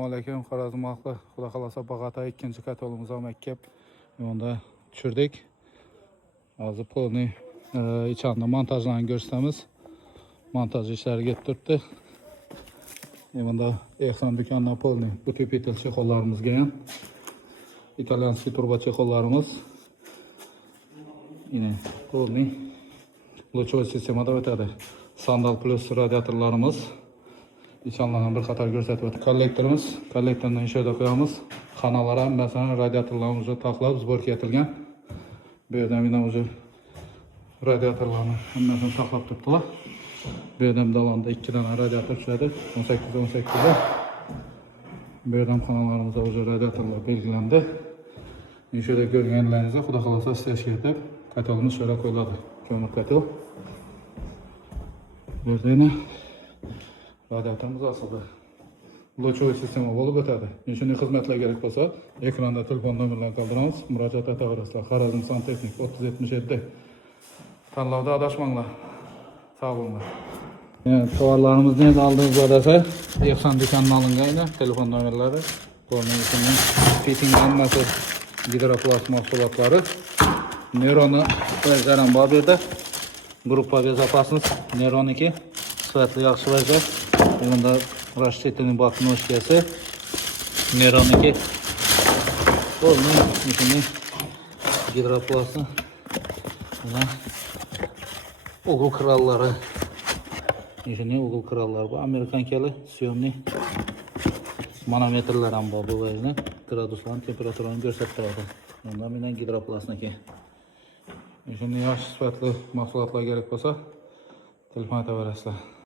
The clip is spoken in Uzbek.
Aleyküm, Xorazm xalqi. Xudo xolasa Bag'ata ikkinchi katolimiz ham kelib, unda tushirdik. Hozir polni ichanda montajlarni ko'rsatamiz. Montaj ishlari ketib turibdi. Bunda Ehson do'konidan polni utepitelь chexollarimiz ham. İtalyanskiy turbo chexollarimiz. Yine polni lучевой sistemada o'tadi. Sandal plus radiatorlarimiz. İçanlardan bir qator ko'rsatib o'tdi. Kollektorni ishga qo'yamiz. Kanallar ham masalan radiatorlarni o'zi taqlab sborka etilgan. Bu yerdan yana o'zi radiatorlarni hammasini taqlab turibdilar. Bu yerdan dalonda 2 dona radiator tushadi. 18 da. Bu yerdan kanallarımızda o'zi radiatorlar belgilandi. Shunda ko'rganlaringizda xudo xolasa istashga yetib, katolimiz shunday qo'yiladi. Ko'mir katol. Bu yerda radiatorimiz aslida lучевой sistema bo'lib o'tadi. Shunday xizmatlar kerak bo'lsa, ekranda telefon nomerlarini qoldiramiz. Murojaat etaverasizlar. Xorazm Santexnik 3077. Tanlovda adashmanglar. Sog' bo'linglar. Tovarlarimizni aldığımız adasa Ehson do'konidan olingan telefon nomerlari, qo'lning ismi, fitting hammasi gidroplast mahsulotlari. Neuroni o'zgaran bor yerda. Gruppa безопасность Neuroniki sifatli yaxshi vaziyat. Bunda расчетный baknoshkasi Neuroniki. Qo'lning ismi gidroplastni. Mana uğul krallari. Yine uğul krallar bu. Amerikan keli siyonli manometrlar ham bor bu vaziyatda. Graduslarni temperaturani ko'rsatadi. Bunda men gidroplastniki. Shunday yaxshi sifatli mahsulotlar kerak bo'lsa, telefon etaverasizlar.